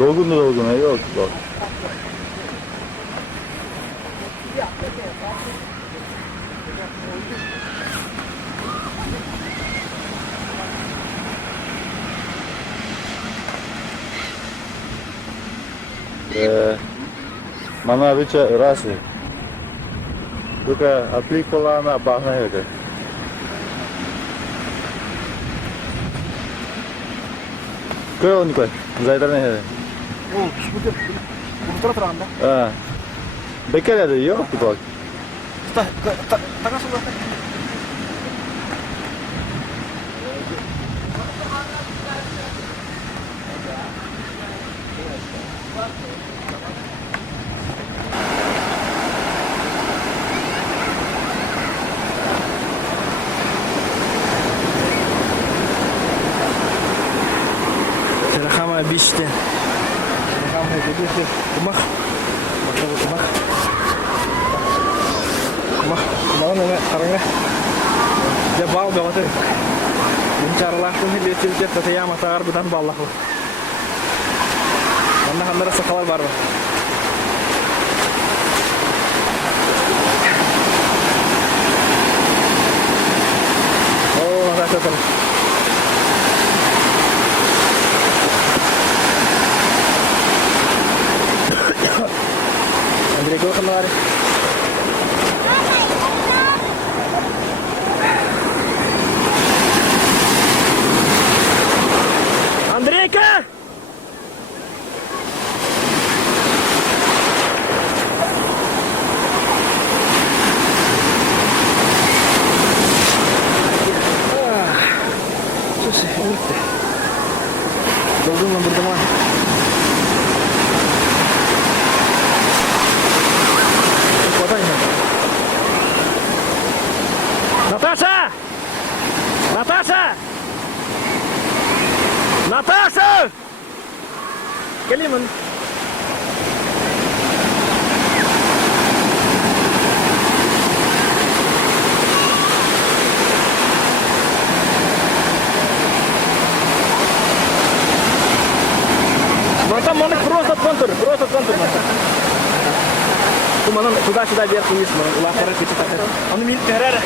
Dolgun yok bak. Mana bicha rasi. Только откликнула она, обогнает. Kau ni kau, Zaidan ni. Oh, sebetul terang dah. Bekar ada yo, tu kau. Tengah sudah. Biste. Kamu jadi rumah. Rumah. Mau nggak karena dia bawa bawa tu. Mencari langsung dia cincin tapi ya mata air bukan balak. Karena kami rasa kalah baru. Oh, masa tu. Andrei gue keluar. Andrejka! Susah ini. Belum berteman. Natasha! Natasha! Natasha! Keliman. Mantap, mana prosot kontur mantap. Tu mana sudah biar tulis mana laporan kita tak. Anu milik terer.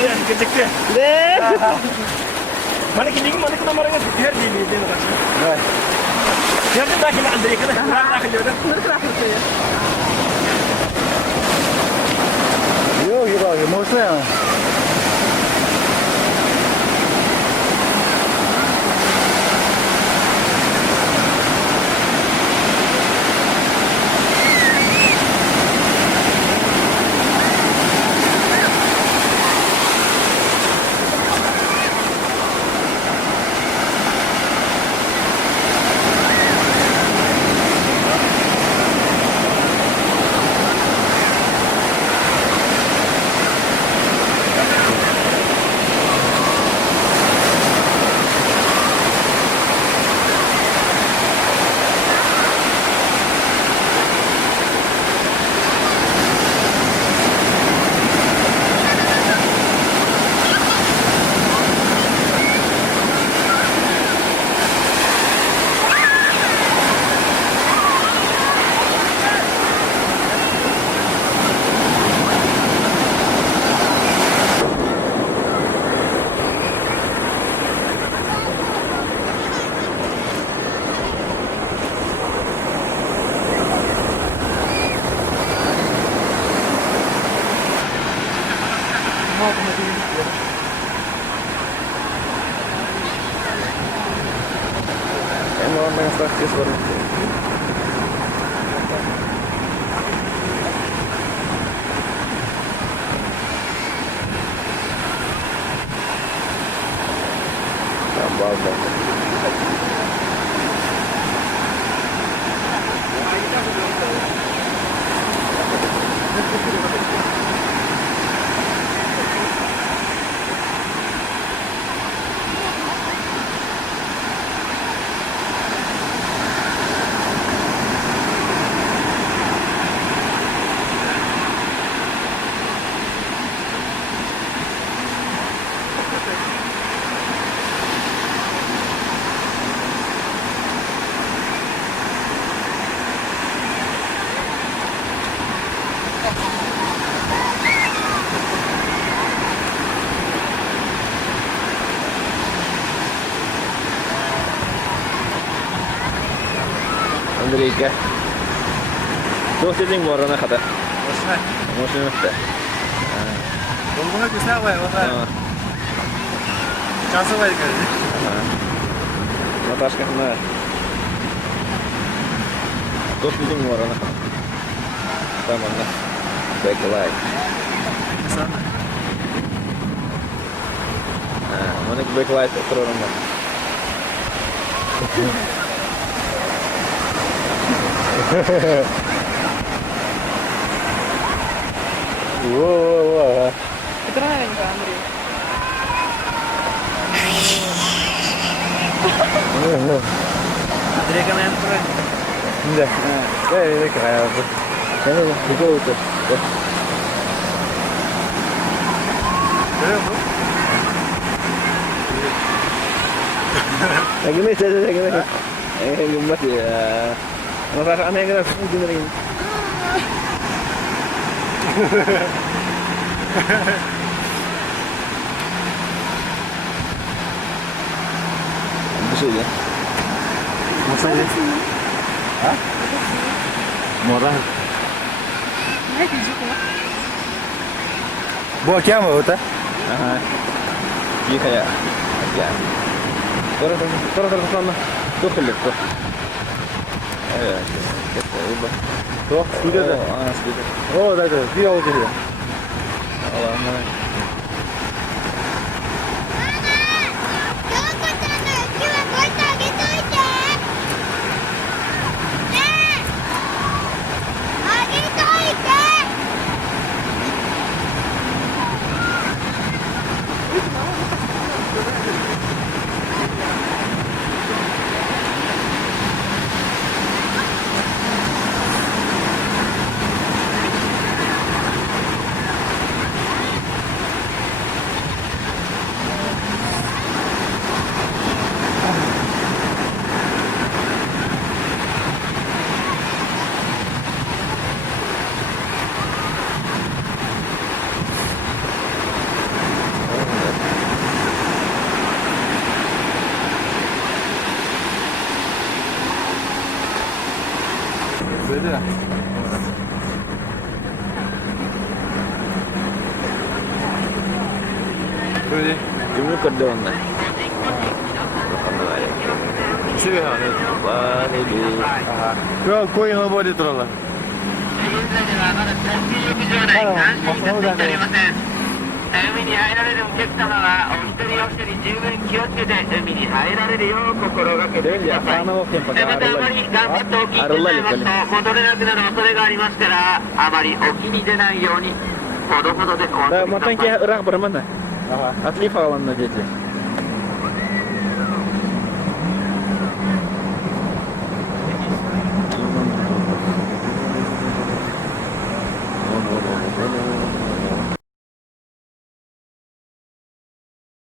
dia keceknya. Deh. Mana kini mana kita marah kan biar di ini dia macam. Nah, Biar dia tak kena Andre kena kurang akan dia. Berkerah ya. 여기 봐, 여기 멋있어요. Emang dengan praktis baru. Tambah. Amerika. Tuh sini warna kata. Masih mesti. 공부할 때 사와요, 오늘. 가서 와야 돼. Наташка на. Tuh sini warna kata. Там она. Backlight. Sana. Mana backlight terus mana? 우와. Keren-keren Andre. Andre kan yang keren. Enggak. Ini kayak apa? Ini itu. Lagi nih, lagi nih. Gemas ya. Masa aneh kan gini lagi. Bisa ya? Masa ini? Hah? Murah. Naik juga. Buat क्या होता है? ये kayak ya. Terus sana. Tuh kelik tuh. Ayo. Kita ubah. Tuh, sudah dah. Sudah. Oh, dah dah. Dia udah dia. Allah mana. öyle de. Böyle Gümrük kırdı onlar. 집에 가면 Wah, ini. aha. 그 거의 허버리 들어가. 海に入られるお客様はお一人お一人十分気をつけて海に入られるよう心がけてく Değil ya, ださい。 sana bakayım ま pakai たあまり arılar. 頑張って沖に出ちゃい Arılar ます yukarı. と戻れなくなる恐れがありますからあまり沖に出ないようにほどほどでお Dah 遊びくだ matang さい。 kayak Irak bermana? Aha. Atli falan aja.